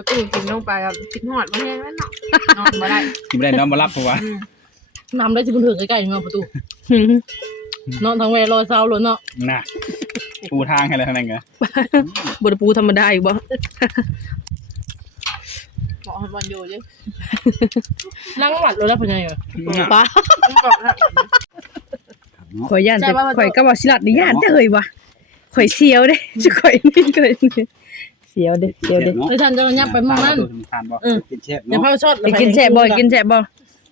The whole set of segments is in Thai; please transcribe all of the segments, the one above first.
ประตูกินลงไปกับคิดหอดมาแห้งแล้วเนาะนอนบ่ได้ กินไม่ได้นอนมารับเพราะว่า น้ำได้สิบนถึงใกล้ๆเงาประตูนอนทางเวรอยเซาเลยเนาะ น่ะปูทางให้อะไรทั้งนั้นไง บไดปูธรรมดาอีกบ่ เหมาะให้บอลอยู่ดิ นั่งหวัดเลยแล้วพญายเหรอ ป้า บอกนะ ข่อยย่านแต่ข่อยก็บ่สิลัดนี่ย่านแต่เฮ้ยวะข่อยเสียวเด้จะข่อยนี่ข่อยเสียวเด้เสียวเด้ เลยท่านจะยับไปมองนั่น ทานบ่ กินแซ่บ อย่า เนาะ เผาช็อต ไปกินแซ่บบ่กินแซ่บบ่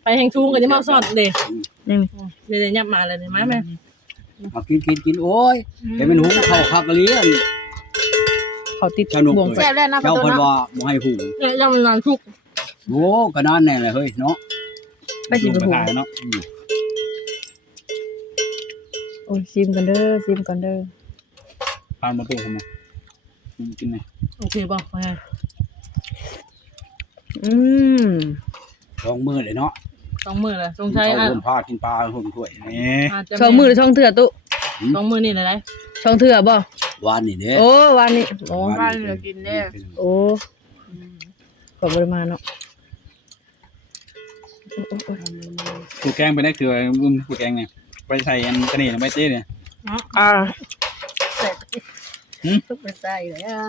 ไปแหงชูงกันที่เมาช็อตเด้ นี่ เลยยับมาเลยนี่มาแม่ เอากินโอ้ยแต่มันหูเข้าคักกะเลี้ยง เขาติด สนุก บ่วง เลย แซ่บแล้วนะประ เจ้า ตู เพิ่น เนาะ ว่าบ่ให้หู เนี่ยยับมันนานทุก โอ้ก็นานแน่เลยเฮ้ยเนาะ ไปสิไปหู ถ่ายเนาะ โอ้ยซิมกันเด้อซิมกันเด้อ ทานมาตู้ผมกินไง โอเคป่ะพญาย อืม สองมื้อเลยเนาะ สองมือเลยทรงชั ใช้ ยอ่ะ คนพากินปลาคนถ้วย นี่ อาจจะ ช่องมือหรือช่องเถื่อตุ สองมือนี่เลยไร ช่องเถื่อบ่ หวานนี่เด้ โอ้วันนี้โอ้ บ้านเหลือกินได้ โอ้ขอบริมาณเนาะ ปูแกงไปได้คือปูแกงเนี่ยไปใส่อันกระเนียนใบเต้เนี่ย อ่า ทุกไปใส่เลยอ่ะ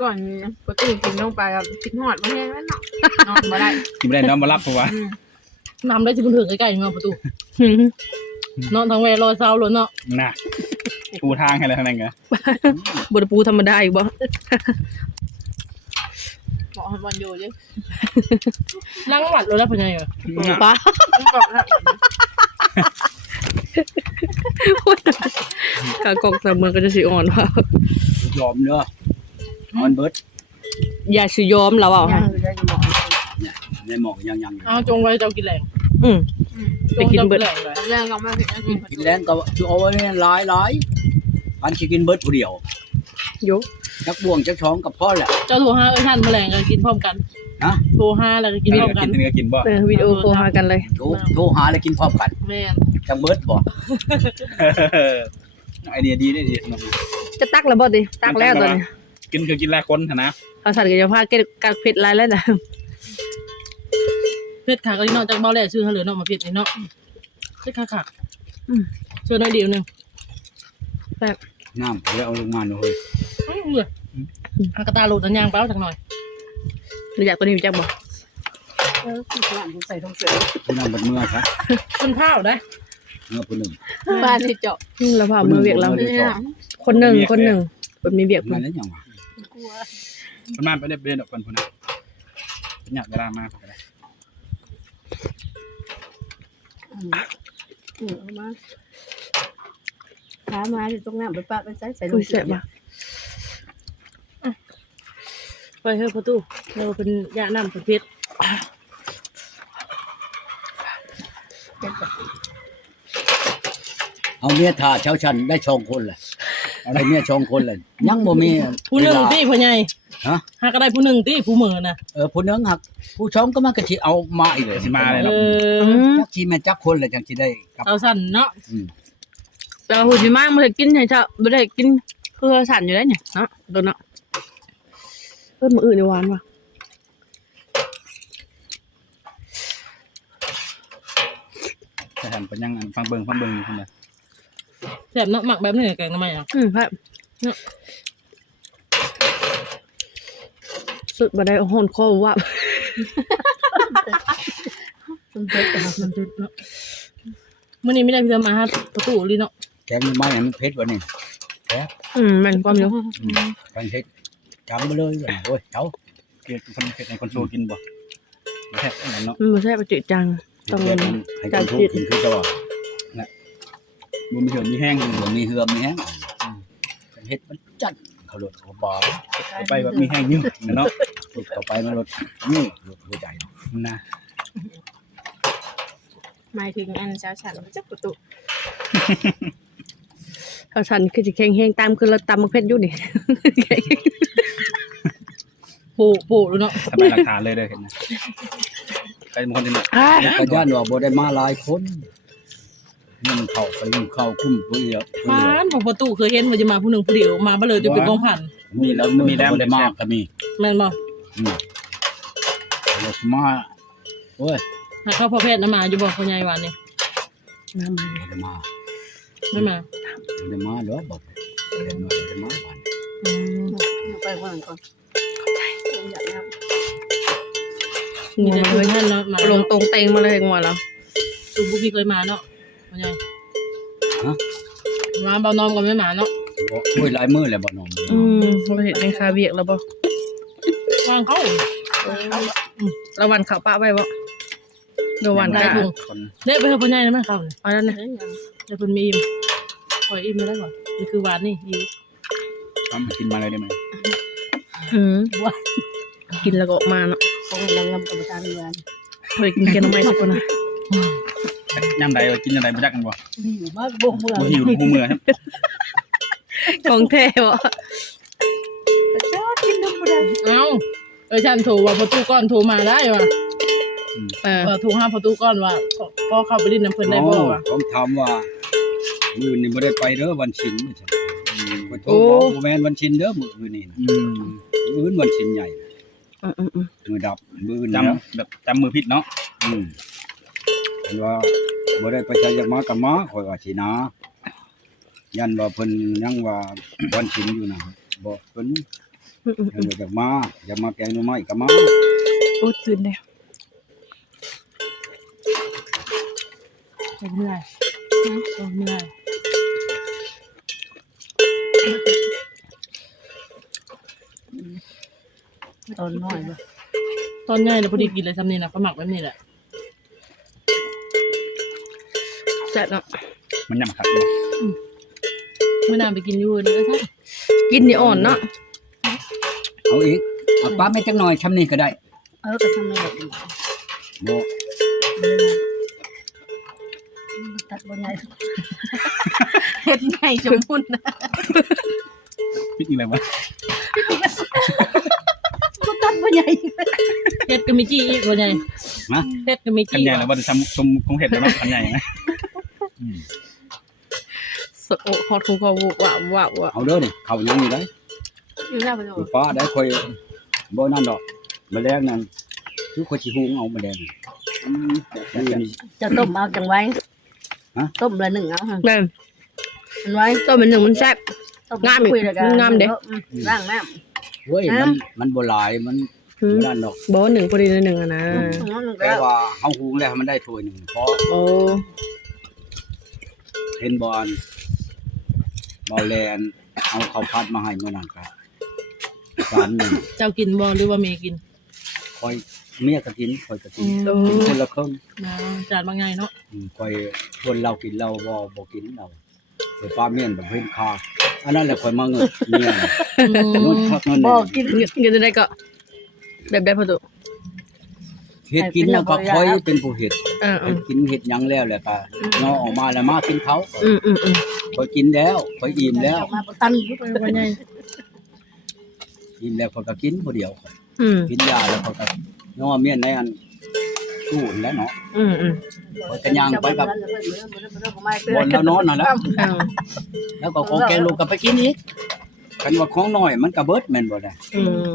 ก่อนประตูกินลงไปกับคิดหอดมาแห้งแล้วเนาะนอนบ่ได้ กินไม่ได้นอนมารับเพราะว่า น้ำได้สิบนถึงใกล้ๆเงาประตูนอนทางเวรอยเซาเลยเนาะ น่ะปูทางให้อะไรทั้งนั้นไง บไดปูธรรมดาอีกบ่ เหมาะให้บอลอยู่ดิ นั่งหวัดเลยแล้วพญายเหรอ ป้า บอกนะ กากอกเสมอก็จะสิอ่อนว่าย อมเด้อมันเบิด อย่าสิยอมเราเอา ยังอยู่ได้อยู่บอก เนี่ยในหมอกยังอยู่ เอาจงไว้เจ้ากินแรง อืม ไปกินเบิด แรงเลย แรงก็ไม่ผิดนะกิน กินแรงก็คือเอาไว้หลายอันสิกินเบิดผู้เดียว โย จักบ่วงจักช้องกับพ่อแหละ เจ้าโทรห้าท่านแมลงกันกินพร้อมกัน ฮะ โทรห้าแล้วก็กินพร้อมกัน กินเนื้อกินบ่ วิดีโอโคหากันเลย โทรหาแล้วกินพร้อมกัน แม่น จังเบิดบ่ ไอเดียดีได้ดี จะตักแล้วบ่ติตักแล้วตอนนี้ กินคือกินแรกคนนะ เอาสัตว์ก็จะพาเก็ดกัดเผ็ดหลายแล้วนะ เพชรขาก็นี่เนาะจากเบาแหล่ชื่อเขาเหลือเนาะมาเพชรนี่เนาะเพชรขาขาชื่อน้อยเดียวหนึง น้ำแล้วเอาลงมาหน่อย เลยอากระตาโหลดอันยางเปล่าจังหน่อย รู้จักตัวนี้รู้จักบ่ ใส่ทงเสือ ผู้นั้นเบิดเมื่อซะ คนเผาได้ เมื่อผู้หนึง บ้านที่เจาะ เราพามือเวียกเรา เนี่ย คนหนึ่งเพิ่นมีเวียก มั เพิ่ น น แล้วยังวะ ประมาณไปได้เดินออกคนคนนั้นหยาดเวลามากเลย มาหามาอยู่ตรงนั้นไปปะไปใส่ คุยแซ่บบ่ ไปเฮ้ยประตูเราเป็นยาน้ำเป็นเพชร เอาเมียถ่าเช้าชันได้2คนแหละได้เมีย2คนเลยยังบ่มี ผู้หนึ่ง เวลา ตีพ่อใหญ่ ฮะ หาก็ได้ผู้หนึ่งตีผู้เหมือน่ะ ผู้หนึงหักผู้ชองก็มากะสิเอามาอีกเลย สิมาเลย เอ เนาะ อ จักสิแม่นจักคนเลยจังสิได้กลับ เอาสั่นเนาะ อืม แต่หูสิมากบ่ได้กินให้เจ้าบ่ได้กินคือสั่นอยู่ได้เนี่ยเนาะตัวเนาะมื้ออื่นนี่หวานว่ะ แต่หันไปยังฟังเบิ่งคนเดียว แซ่บเนาะหมักแบบนี้แกงทำไมอ่ะ ครับสุดบ่ได้โหนคอว่า มันเพชรมันเพชรเนาะมื้อนี้ไม่ได้พี่เดินมาฮะประตูลีเนาะ แกงนี่ไม้ให้มันเผ็ดกว่านี่ แม่นความอยู่ แกงเผ็ดจำไปเลยว่ะโอ้ยเจ้า เกี่ยวกับคนเผ็ดในคนโชว์กินบ่แค่นั้นเนาะ มันบ่ใช่ประจิจังต้อง เผ็ดให้คนทุกกินคือเจ้า บ่มีเหือมีแห้ง เหลืองมีเหือมมีแห้งแกงเผ็ดมันจัดเขาลดเขาบ่ ไปแบบมีแห้งยิ่งเนาะ ลดเข้าไปมันลดนี่ลดหัวใจ นะ หมายถึงอันเช้าฉันจักประตู เขาสั่นคือสิแข็งแฮงตามคือเราตำมักเพชรอยู่นี่ โปะรู้เนาะ ทำลายหลักฐานเลยเด้อเห็นนะใครบางคนจะเนี่ย ก็ย่านว่าบ่ได้มาหลายคนมันเข้าไปเข้าคุ้มผู้เดียว บ้านของประตูเคยเห็นว่าจะมาผู้หนึ่งผู้เดียวมาบ่เลยจะเป็นกองผ่าน มีแล้วมีแล้วได้มากก็มี แม่นบ่ แล้วมาโอ้ย หาเข้าพ่อแพทย์น้ำมาอยู่บ่พ่อใหญ่หวานนี่ น้ำมัน บ่ได้มา ไม่มา บ่ได้มาเด้อบอกเด็กน้อยบ่ได้มาบ้าน อืม ไปเมื่อก่อนอยากน้ มี งัว แต่ เล คือย นั่นเนาะมา ลงตรงเต็งมาเลยงัวแล้ว ตูบุกี้เคยมาเนาะพ่อใหญ่มาเบานอมกับไม่มาเนาะ บ่โอ้ยหลายมื้อแล้วบ่น้อง เราเห็นเป็นคาเวียกแล้วบ่ วางเขา ระวันเขาปะไว้บ่เดี๋ยววัน ได้ กะ ถุง คน เด้ไปเถอะพ่อใหญ่นะแม่เขาเนี่ย เอาแล้วนะ เดี๋ยวเพิ่นมีอิ่มปล่อยอิ่มไม่ได้ก่อนนี่คือหวานนี่อิ่ม ทำกินมาเลยได้ไหม กินแล้วก็ออกมาเนาะ ำคงยังงำกับประธานเงิน เฮ้ยกินแกงหน่อไม้สักคนนะ ย่ำใดกินย่ำใดไม่จักกันบ่ อยู่มากบ่เมื่อ บ่หิวบ่เมื่อครับ ของแท้บ่ เจ้ากินน้ำบ่ได้ เอ้าฉันโทรว่าประตูก้อนโทรมาได้ว่ะ โทรหาประตูก้อนว่าพ่อเข้าไปเล่นน้ำเพิ่นได้บ่ว่ะ ผมถามว่ามื้อนี้บ่ได้ไปเด้อวันศิลป์นี่จ้ะบ่โทรบ่แม่นวันศิลป์เด้อมื้อนี้นะมื้ออื่นวันศิลป์ใหญ่มื้อดับมื้ออื่น จำแบบจำมือผิดเนาะ เห็นว่าบ่ได้ไปใช้จักมากับมาข่อยว่าสินะยันว่าเพิ่นยังว่าวันศิลป์อยู่นะบ่เพิ่นเพิ่นอยากมาแกงหน่อไม้ก็มา โอ้ตื่นแล้ว ไม่เป็นไรไม่ได้ ตอนน้อยบ่ ตอนใหญ่เนี่ยพอดีกินเลยซ้ำนี่นะก็หมักแบบนี้แหละ แซ่บเนาะ มันย่ำขัดบ่ ไม่น่าไปกินอยู่เลยใช่ กินนี่อ่อนเนาะ เอาอีกเอาป้าแม่จักหน่อยชำนี้ก็ได้ ก็ทำไม่ได้ บ่ ตัดบ่ใหญ่เฮ็ดใหญ่จมพุ่นนะ ผิดอีกแล้ววะ บ่ตัดบ่ใหญ่ เฮ็ดก็มีจี้อีกคนใหญ่ ฮะ เฮ็ดก็มี คัน จี้ ใหญ่แล้วบ่ได้ทำสมคงเห็ดแล้วคันใหญ่นะ สดโอ้ฮอดคงพอว้าว เอาเด้อนี่เข้ายังอยู่ได้ อยู่หน้าบ่ ป้าได้ค่อยบ่นั่นดอกแมลงนั่นคือค่อยสิหุงเอาแมลงนี่นี่ จะต้มเอาจังไว้ ฮะ ต้มละ1เอาหั่น แม่น มันไว้ ต้มเป็นหนึ่งมันแซ่บ ต้ม งามอีก คุยแล้วกัน งามเด้ ล้างน้ำ เว้ยมันบ่หลายมันบ่นั่นดอก บ่หนึ่งพอดีเลยหนึ่งอะนะ แต่ว่าเฮาหุงแล้วมันได้ถ้วยหนึงพอ โอ้ เห็นบ่อันบ่แลนเอาข้าวผัดมาให้มื้อนั้นก็จานหนึง เจ้ากินบ่หรือว่าเมย์กิน ค่อยเมียก็กินค่อยก็กิน โอ้ กินคนละครึ่ง นะจานบางไงเนาะ ค่อยชวนเรากินเราบ่กินเราไปป้าเมียนบ่เห็นค่าอันนั้นแหละค่อยมาเงินเมียน่ะเงินคักเงิน บ่ นี่ กิน กินจะได้ก็แบบได้พอตุ เฮ็ดกินแล้วก็ค่อยเป็นผู้เฮ็ด อ่า เฮ็ดกินเฮ็ดหยังแล้วแหละก็ย่อออกมาแล้วมากินเขา ค่อยกินแล้วค่อยอิ่มแล้ว มาบ่ตันอยู่ บางไง อิ่มแล้วค่อยก็กินผู้เดียว อืม กินยาแล้วค่อยก็ย่อเมียนในอันตู้นั่นแหล้วเนาะ อืม ค่อยก็ย่างไปกับบ่อนแล้วนอนนั่นแหละ อ่า แล้วก็ของแกงลูกก็ไปกินอีกคันว่าของน้อยมันก็เบิดแม่นบ่ได้ อืม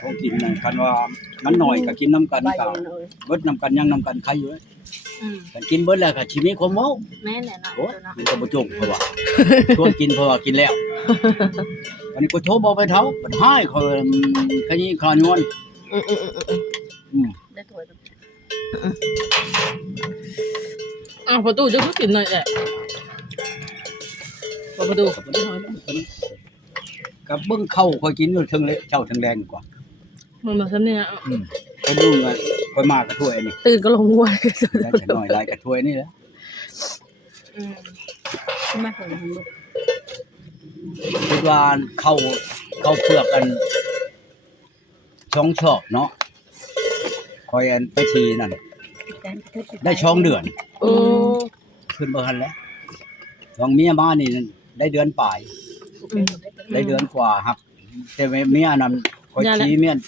ของกินนั่นคันว่ามันน้อยก็กินนํกันก็เบิดนํกันยังนํกันใครอยู่เลยกันกินเบิดแล้วก็สิมีความเมา แม่นแหละเนาะ โอ้ยมันก็บ่จบเพราะว่าชวนกินเพราะว่ากินแล้วอันนี้ก็โทรบอกไปเฒ่าบัดหายเขาขยี้ขานวล ได้ถ้วย อ้าวประตูจะกินหน่อยแหละประตู กับเบิ่งเข้าค่อยกินอยู่ถึงเลยเช้าถึงแรงกว่า มันมาซ้ำเนี่ย ไปดูว่าค่อยมากระถ้วยนี่ ตื่นก็ลงวัว ได้จะน้อยหลายกระถ้วยนี่แหละ มาถึง คิดว่าเข้าเปลือกกันช่องชอบเนาะคอยอันไปชีนั่นได้ช่องเดือน โอ้ ขึ้นบ่ทันแล้วลองเมียมานี่ได้เดือนปลายได้เดือนกว่าครับ แต่เมียนั้นคอยชี้เมียน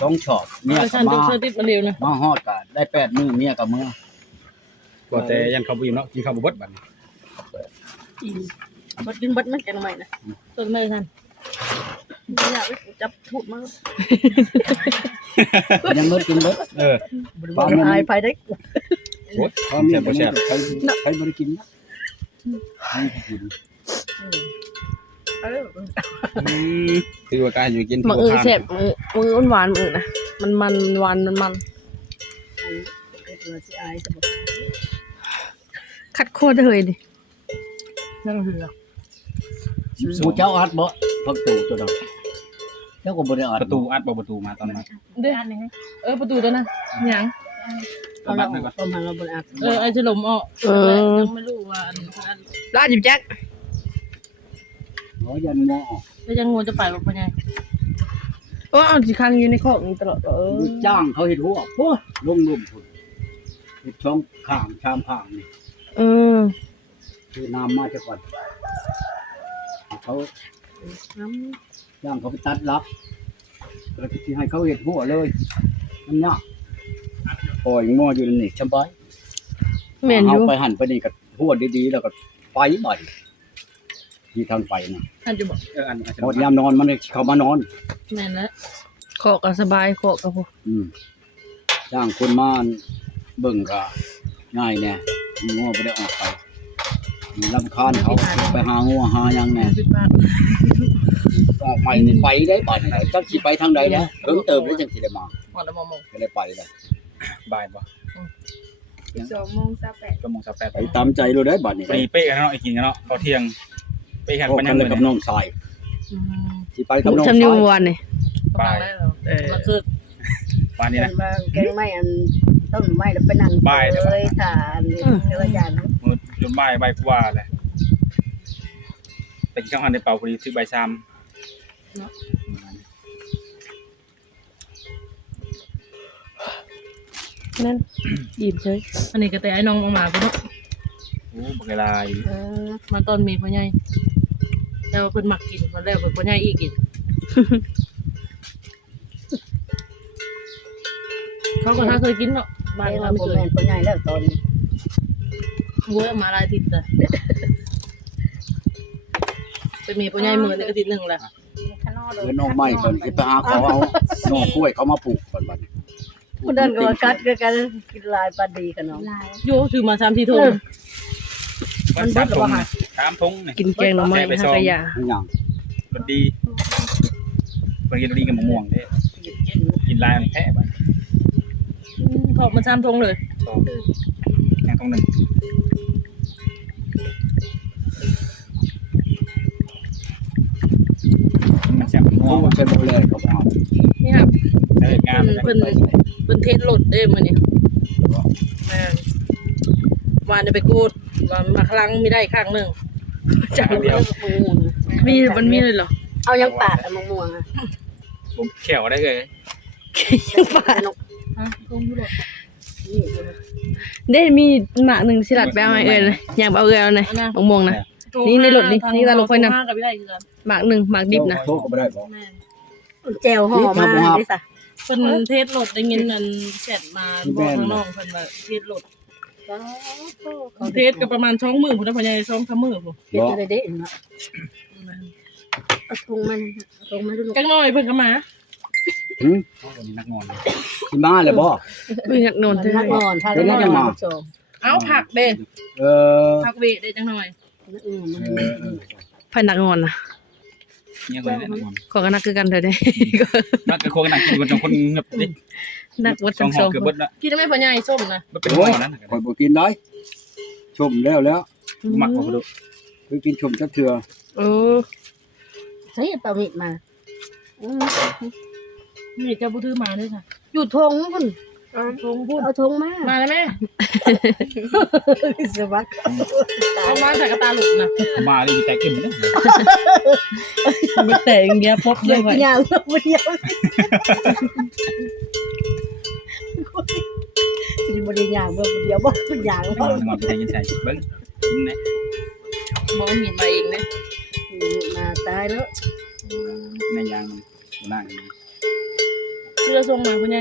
ช่องชอบเมีย ฉั ก็ นต้อง มา เชื่อติดมาเร็วนะ มาฮอดก็ได้8มื้อเมียก็มื้อ บ่แต่ยันเขาบ่อิ่มเนาะกินข้าวบ่เบิดบัดนี้ บดกินบดมันจังไงนะ ต้นไม่ทัน อยากไปจับพูดมา ยังเบิดกินเบิด บ่อายไปได้ โอ้ย พอมีบ่ใครบ่ได้กินนะให้กิน คือว่าการอยู่กิน มังแซ่บมือหวานมือนะมันหวานมันคัดโคตรเลยดิ นั่นคือ หมูเจ้าอัดบ่พักตู่ตัวนั้นเจ้าก็บ่ได้อัด ประตูอัดประตูมาตอนนั้น เด้ประตูตัวนั้นหยัง เอาเราประมาณเราบ่ได้ ไอ้จะลมออกยังไม่รู้ว่าอัน ลาจิบแจ็ค ยันหม้อ แล้วยังงูจะไปบ่พ่อใหญ่ เอาสิคันอยู่ในคอกตลอด จ้างเขาเฮ็ดหัวโอ้ลงลุ่มพุ่นเฮ็ดช่องข้างชามข้างนี่คือน้ำมาซะก่อนเขาจ้างเขาไปตัดลับแล้วก็สิให้เขาเฮ็ดหัวเลยมันยากปล่อยงัวอยู่นี่สบาย แม่นอยู่ เอาไปหั่นไปนี่ก็หัวดีๆแล้วก็ไปบ่อยที่ทางไปนะ ท่านจะบอก อัน พอยามนอนมันเข้ามานอน แม่นแล้ว คอกก็สบายคอกก็พอ จ้างคนมาเบิ่งก็ง่ายแน่งัวบ่ได้ออกไปรำคาญเขาไปหางัวหาหยังแน่ ปิดบ้าน ออกใหม่นี่ไปได้บ่ไหนจักสิไปทางใดนะเพิ่งเติมได้จังสิได้มา หมดแล้วมอง ก็ได้ไปเลย บ่ายป่ะ 12:28 ชั่วโมง28 ไปตามใจเลยได้บัดนี้ ไปเป๊ะกันเนาะไอ้กินกันเนาะเขาเที่ยงเป๊ะแข่ง พบ ปัญ กั ญาน เล เลย ยกับน้องชายสิไปกับน้อง ทำอยู่ ชาย วันนี่ บ่ายแล้วคือ บ้านนี้ เพิ่ นะ นว่าแกงไม้อันต้นไม้แล้วไปนั่งเลยค่ะเดี๋ยวอาจารย์ มือจนบ่ายกว่าเลยไปกินข้าวหันในเป่าพอดีซื้อใบซ้ นั่นอิ่มเฉย อันนี้ก็แต่ไอ้น้องมาพุ่นเนาะ ำโอ้บักลาย มาตอนมีพ่อใหญ่แล้วเพิ่นมักกินเพิ่นแล้วเพิ่นพ่อใหญ่อีกกินเขาก็ถ้าเคยกินเนาะบ้า บ้าน น เขา เรา ไม่ บ่ เคย แม่นผู้ใหญ่แล้วตอนนี้ เว้ยมาหลายทิศเลยเป็นมีพ่อใหญ่มื้อนึงอาทิตย์นึงแหละ เดินออกใหม่ก่อนสิไปหาเขาเอาหน่อกล้วยเขามาปลูกก่อนบัดนี้ ผู้นั้นก็กัดกันกินลายปลาดีกันเนาะ โยซื้อมา3-4ถุง มันสามทงสามทงนี่ กินแกงหน่อไม้ฮากะยา ทุกอย่าง มันดีมันกินดีกับมะม่วงเด้กินลายมันแพ้ไป ขอบมัน3ถุงเลย แข่งตรงหนึ่งมันแซ่บ โอ้เป็นบ่แลเขาบ่เอา นี่ครับ ใช้งาน เพิ่นเทสรถเด้มื้อนี้แม่นวานจะไปกูดว่ามาครั้งมีได้ครั้งนึง จากเดียว มันมีเลยเหรอ เอายังปาดมะม่วงอ่ะ ผมเขียวได้เลย ยังปาด ฮะลงอยู่รถ ได้มีหมากหนึ่งสิลัดไปเอาให้เอ้ยเลยอยากเอาเอ้ยเอาหน่อยมะม่วงนะ นี่ในรถนี่นี่ตาลงไปนำ กับพี่ได้คือกัน หมากหนึ่งหมากดิบนะ โทรก็บ่ได้บ่ แม่น แจวห่อมาได้ซะ เพิ่นเทสรถได้ยินนั่นแชทมาบอกข้างนอกเพิ่นว่าเทสรถเทสก็ประมาณ2มื้อพุ่นนะพ่อใหญ่2-3มื้อพุ่น เฮ็ดจะได้เด้เนาะเอาถุงมันดู จักหน่อยเพิ่นก็มา ตัวนี้นักงอน สิมาแล้วบ่ อุ้ยอยากนอนเถ นักน อะ อนถ้าได้นอน2 เอาผักเด้ เออ ผักเวทได้จังหน่อย ไผนักนอนนะ เนี่ยคนนี้นักงอน ขอกันนักคือกันเถอะเด้ นักโคกันนักกินคนคนแบบนี้ นักวัด สอ ทั้ ง ง ห่ ส อ อง เกือบเบิดละ กินได้ไหมพ่อใหญ่ส้มนะ มันเป็นห่อนั้น ข่อยบ่กินได้ชมแล้ว หมักของดู คือกินชมจักเทื่อ โอ้ ใช้ปลาหมึกมา นี่เจ้าผู้ถือมาด้วยค่ะ อยู่ทงพุ่น ทงพูด เอาทงมา มาแล้วแม่ สวัสดิ์ เอามาใส่กระตาหลุดนะ มาดิมีแต่กินนะ ไม่แต่อย่างเดียวพบ เดี๋ ด้ ยว วย ไว้ ยาวบ่เดียวสิบ่ได้ยาวบ่เดียวบ่ยาว งอนงอนใส่ยินใส่เบิ้งกินนะ มองเห็นมาเองนะ มาตายแล้ว ในยางมันนั่ง เสื้อทรงมาพ่อใหญ่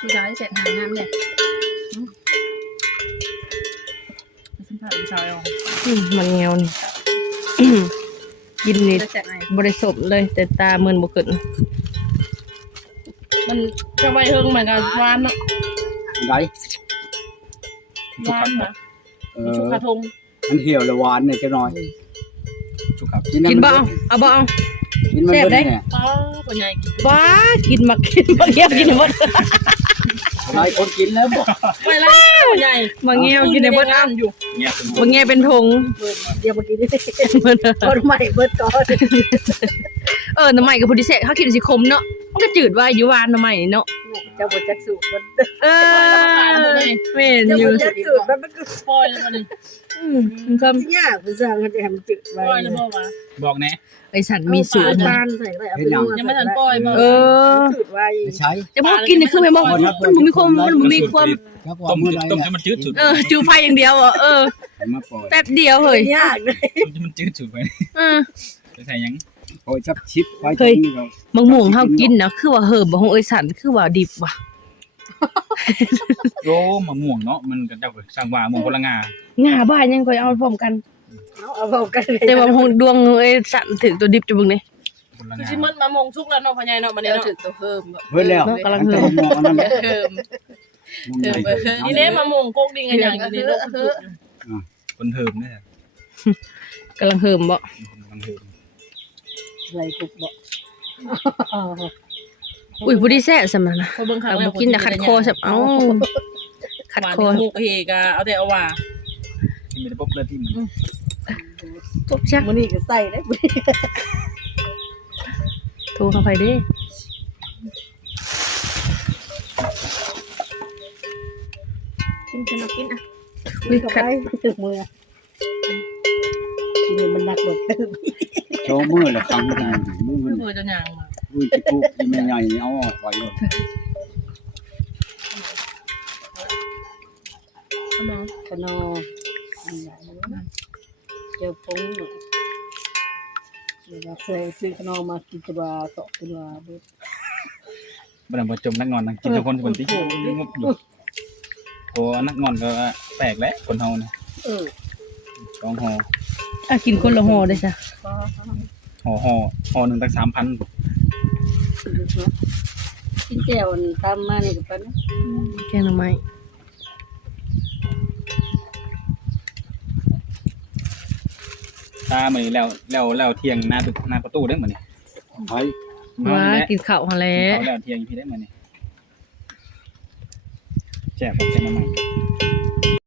ผู้ชายเสร็จหางามเลย สัมผัส ชาวเอา มันแงวนี่ กินนี่ จะแซ่บไหน บ่ได้สมเลย แต่ตาเหมือนบ่ขึ้น มันจะไว้เฮิงเหมือนกันหวานเนาะ อันใด หวานนะ ชุกกระทง มันเหี่ยวแล้วหวานเนี่ยจะน้อย ชุกครับ กินบ่เอาบ่เอา กินมัน แซ่บ เบิด ได้ เนี่ย ป้าคนใหญ่กิน ว้ากินมากินมาแก้วกินหมด หลายคนกินแล้วบ่ ไม่ละคนใหญ่ มาแก้วกินได้หมด น้ำอยู่ เงียบเป็น บ่แง่เป็นทง เดี๋ยวมากินคนใหม่เบิดก่อน น้ำใหม่กับพุทธิเศษเขาคิดว่าสิคมเนาะมันก็จืดว่าอยู่หวานน้ำใหม่นี่เนาะ เจ้าบ่จักสูตรมัน แม่น เจ้า อยู่ บ่จักสูตรมันก็ ปล่อยแล้วมันนี่ ครับ สิยากผู้สร้างมันจะให้มันจืด ปล่อยแล้วบ่วะ บอกแน่ ไอ้สันมีสูตร ตา นะ ลใส่ได้เอาไปนวด ยังไม่ทันปล่อยบ่ สูตรไว้ ไม่ใช่ แต่พอกินนี่คือไม่มองมันบ่มีความมันบ่มีความ แล้วก็ ต้ม เมื่อไร ต้ม เนี่ย ให้มันจืดสุด จูไฟอย่างเดียวมาปล่อย แป๊บเดียวเฮ้ย ยากเลย ต้มให้มันจืดสุดไปจะใส่หยัง ปล่อยจับชิปไว้ตรงนี้เรา มะม่วงเฮากินนะคือว่าเหิบบ่ของเอ้ยสันคือว่าดิบว่ะ โรมะม่วงเนาะมันก็เจ้าก็สร้างว่าม่วงพลังงาง าบ้านยังก็เอาพร้อมกัน เอาเว้ากันเลย แต่ว่าของดวงเอ้ยสันถึงตัวดิบจะเบิ่งนี่ พลัง คือ งา สิมันมามงชุกแล้วเนาะพ่อใหญ่เนาะบัดนี้ เดี๋ยว เนาะ ถึงตัวเพิ่ม เพิ่นแล้ว กำลังเหิม มองอันนั้นแหละ เพิ่ม มองใหญ่ นี่เด้มามงกกดิ่งกันอย่างนี้เนาะ คนเทิมเนี่ย กำลังเหิมบ่ คนเทิม อะไรกุบบ่ อุ้ยบ่ได้แซ่บซำนั้นนะ พอเบิ่งข้าง บ่กินแต่ขัดคอซะเอ้าขัดคอ หมูกเฮกะเอาแต่เอาว่า ที่มีระบบเลือดที่มัน จบจัก มื้อนี้ก็ใส่ได้ โทรเข้าไปเด้ กินขนมกินอ่ะ อุ้ย เข้า ขัด ไปถึงมือกินมันหนักหมด โชว์มือละครั้งนึงมือมัน เพื่อจะย่างมา มือที่ปุ๊บที่แม่ใหญ่นี่เอาออกไว้เลย ขนมเจอพงเดี๋ยวเคยซื้อขนมมากินตัวตกตัวเบิด บ่ได้บ่จมนักงอนนักกินทุกคนทุกคนติงบอยู่โอ้นักงอนก็แปลกแล้วคนเฮานี่2ห่อ กินคนละห่อเด้จ้ะ ห่อนึงตั้ง 3,000 กินแจ่วตามมานี่ก็ปาน แกงหน่อไม้ ตามื้อนี้แล้วเที่ยงหน้าประตูเด้อมื้อนี้ ไป ว่ากินข้าวหั่นแหละ แล้วเที่ยงพี่ได้มื้อนี้แซ่บกับแกงหน่อไม้